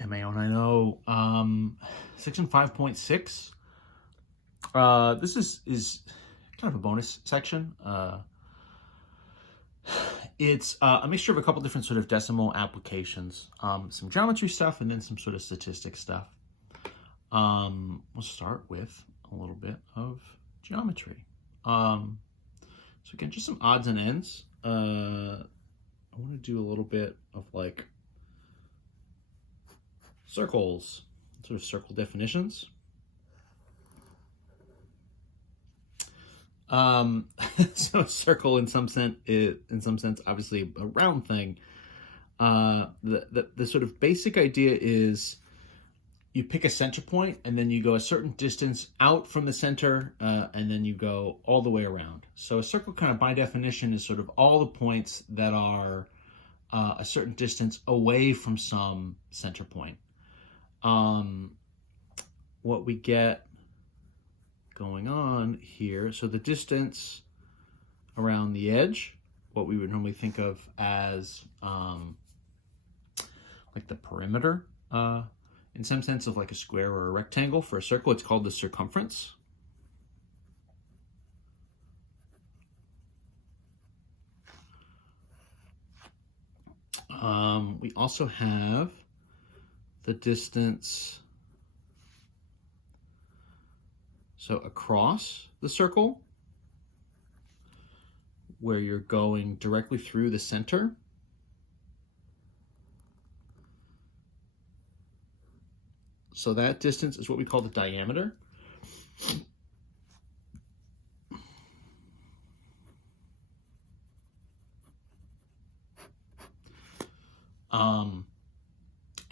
MAO90. Section 5.6. This is kind of a bonus section. It's a mixture of a couple different sort of decimal applications, some geometry stuff, and then some sort of statistic stuff. We'll start with a little bit of geometry. So again, just some odds and ends. I want to do a little bit of like circles, sort of circle definitions. So a circle in some sense, obviously a round thing. The sort of basic idea is you pick a center point and then you go a certain distance out from the center, and then you go all the way around. So a circle kind of by definition is sort of all the points that are a certain distance away from some center point. What we get going on here, so the distance around the edge, what we would normally think of as like the perimeter, in some sense of like a square or a rectangle. For a circle, it's called the circumference. We also have the distance, so across the circle, where you're going directly through the center. So that distance is what we call the diameter.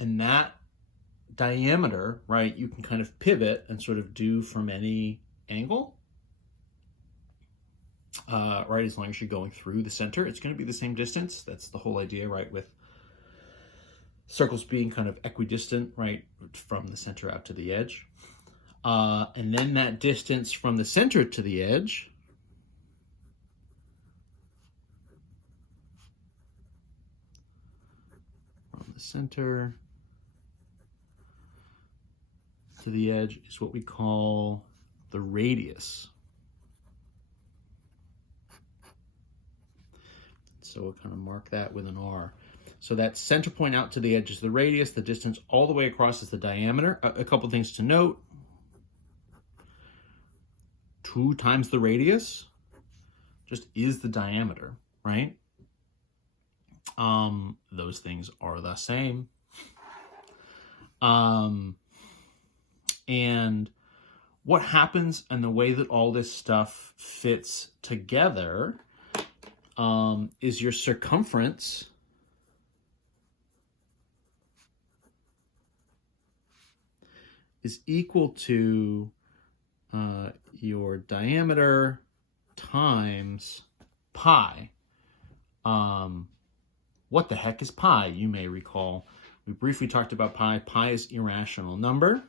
And that diameter, right, you can kind of pivot and sort of do from any angle, right, as long as you're going through the center, it's going to be the same distance. That's the whole idea, right, with circles being kind of equidistant, right, from the center out to the edge. And then that distance from the center to the edge, from the center to the edge, is what we call the radius. So we'll kind of mark that with an R. So that center point out to the edge is the radius. The distance all the way across is the diameter. A couple things to note. 2 times the radius just is the diameter, right? Those things are the same. And what happens and the way that all this stuff fits together is your circumference is equal to your diameter times pi. What the heck is pi? You may recall we briefly talked about pi. Pi is irrational number.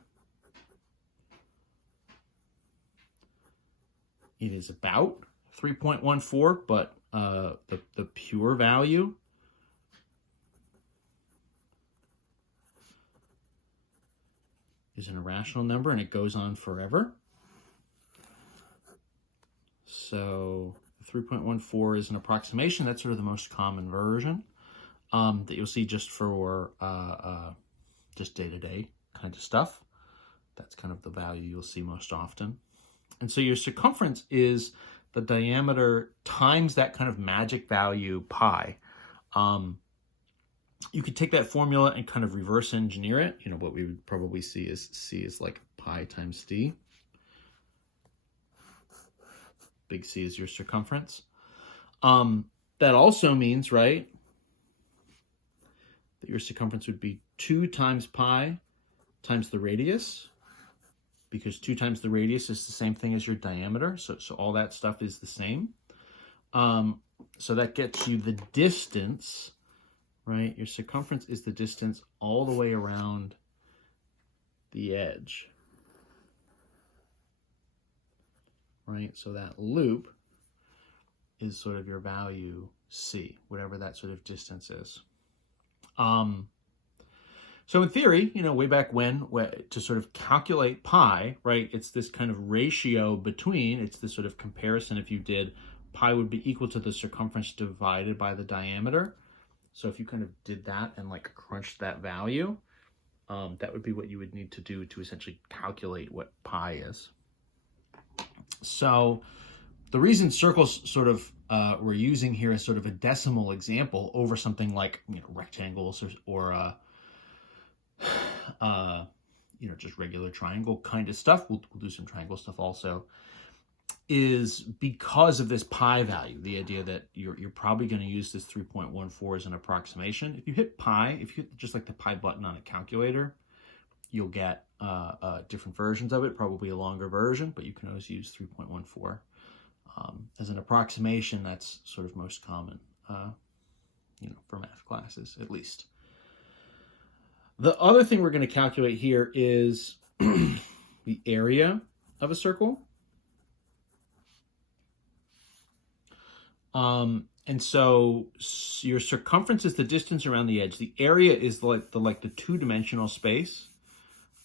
It is about 3.14, but the pure value is an irrational number, and it goes on forever. So 3.14 is an approximation. That's sort of the most common version that you'll see just for just day-to-day kind of stuff. That's kind of the value you'll see most often. And so your circumference is the diameter times that kind of magic value pi. You could take that formula and kind of reverse engineer it. You know, what we would probably see is C is like pi times d. Big C is your circumference. That also means, right, that your circumference would be 2 times pi times the radius, because 2 times the radius is the same thing as your diameter. So all that stuff is the same. So that gets you the distance, right? Your circumference is the distance all the way around the edge, right? So that loop is sort of your value C, whatever that sort of distance is. So in theory, way back when, to sort of calculate pi, right, it's this kind of ratio between, it's this sort of comparison. If you did, pi would be equal to the circumference divided by the diameter. So if you kind of did that and like crunched that value, that would be what you would need to do to essentially calculate what pi is. So the reason circles sort of we're using here as sort of a decimal example over something like rectangles or just regular triangle kind of stuff, we'll do some triangle stuff also, is because of this pi value, the idea that you're probably going to use this 3.14 as an approximation. If you hit pi, if you hit just like the pi button on a calculator, you'll get different versions of it, probably a longer version, but you can always use 3.14 as an approximation. That's sort of most common, for math classes, at least. The other thing we're going to calculate here is the area of a circle. And so your circumference is the distance around the edge. The area is like the two-dimensional space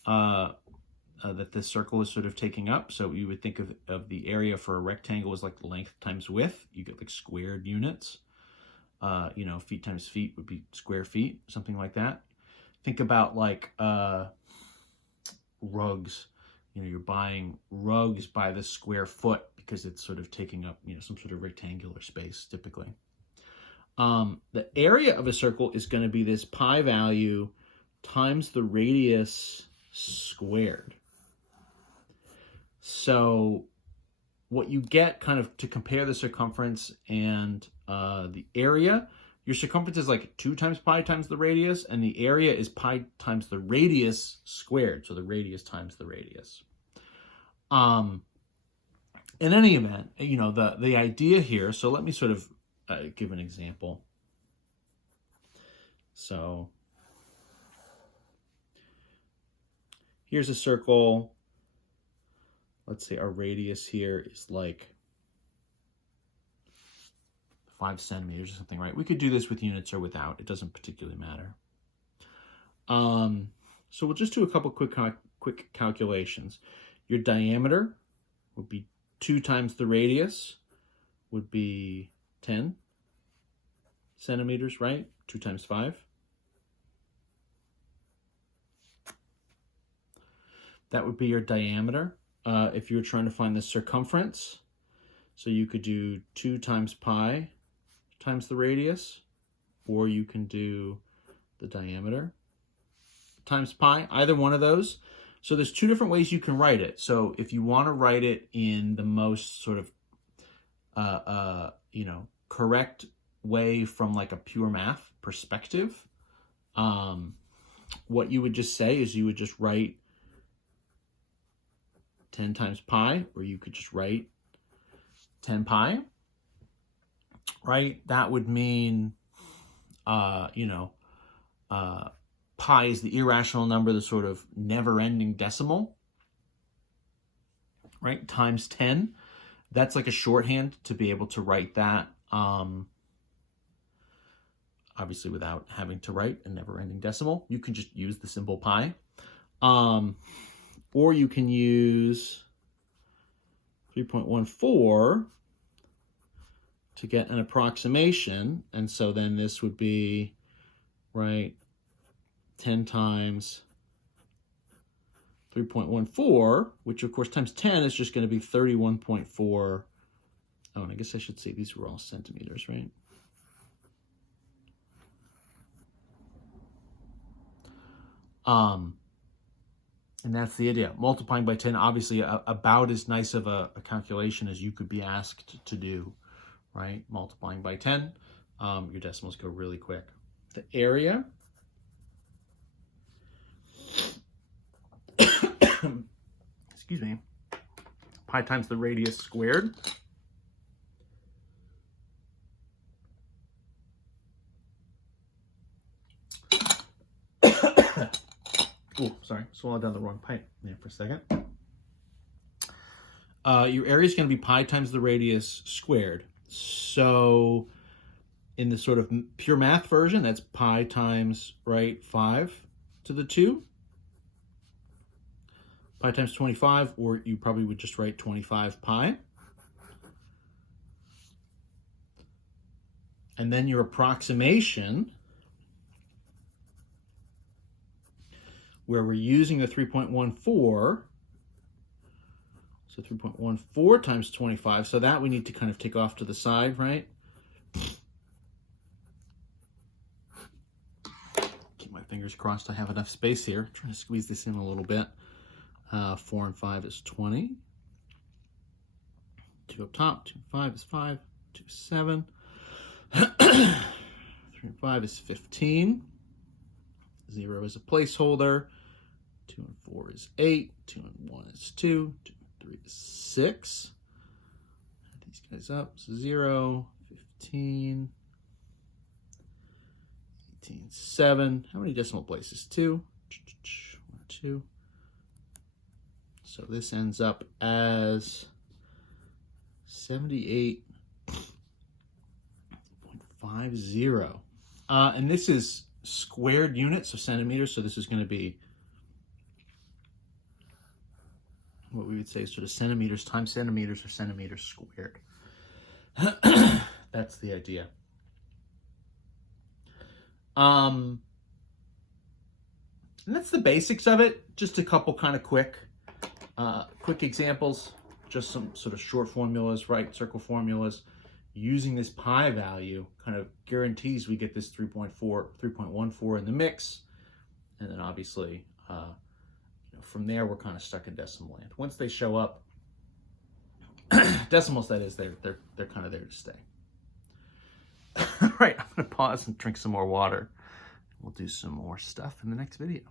that this circle is sort of taking up. So you would think of the area for a rectangle as like length times width. You get like squared units. Feet times feet would be square feet, something like that. Think about like rugs. You're buying rugs by the square foot because it's sort of taking up, some sort of rectangular space typically. The area of a circle is going to be this pi value times the radius squared. So what you get kind of to compare the circumference and the area, your circumference is like 2 times pi times the radius, and the area is pi times the radius squared, so the radius times the radius. In any event, the idea here, so let me sort of give an example. So here's a circle. Let's say our radius here is like 5 centimeters or something, right? We could do this with units or without. It doesn't particularly matter. So we'll just do a couple quick calculations. Your diameter would be 2 times the radius, would be 10 centimeters, right? 2 times 5. That would be your diameter. If you were trying to find the circumference, so you could do 2 times pi times the radius, or you can do the diameter times pi, either one of those. So there's 2 different ways you can write it. So if you want to write it in the most sort of, correct way from like a pure math perspective, what you would just say is you would just write 10 times pi, or you could just write 10 pi, right? That would mean, pi is the irrational number, the sort of never-ending decimal, right? Times 10. That's like a shorthand to be able to write that, obviously without having to write a never-ending decimal. You can just use the symbol pi. Or you can use 3.14 to get an approximation. And so then this would be, right, 10 times 3.14, which of course times 10 is just going to be 31.4. Oh, and I guess I should say these were all centimeters, right? And that's the idea. Multiplying by 10, obviously about as nice of a calculation as you could be asked to do, right? Multiplying by 10, your decimals go really quick. The area, excuse me, pi times the radius squared. Oh, sorry, swallowed down the wrong pipe there for a second. Your area is going to be pi times the radius squared. So in the sort of pure math version, that's pi times, right, 5 to the 2. Pi times 25, or you probably would just write 25 pi. And then your approximation, where we're using the 3.14, so 3.14 times 25, so that we need to kind of take off to the side, right? Keep my fingers crossed I have enough space here. Trying to squeeze this in a little bit. 4 and 5 is 20. 2 up top, 2 and 5 is 5, 2 is 7. 3 and 5 is 15. 0 is a placeholder. 2 and 4 is 8. 2 and 1 is 2. 2 and 3 is 6. Add these guys up. So 0, 15, 18, 7. How many decimal places? 2. 1, 2. So this ends up as 78.50. And this is squared units of centimeters, so this is going to be what we would say is sort of centimeters times centimeters or centimeters squared. That's the idea. And that's the basics of it. Just a couple kind of quick examples, just some sort of short formulas, right? Circle formulas. Using this pi value kind of guarantees we get this 3.14 in the mix. And then obviously, from there, we're kind of stuck in decimal land. Once they show up, decimals, that is, they're kind of there to stay. All right, I'm going to pause and drink some more water. We'll do some more stuff in the next video.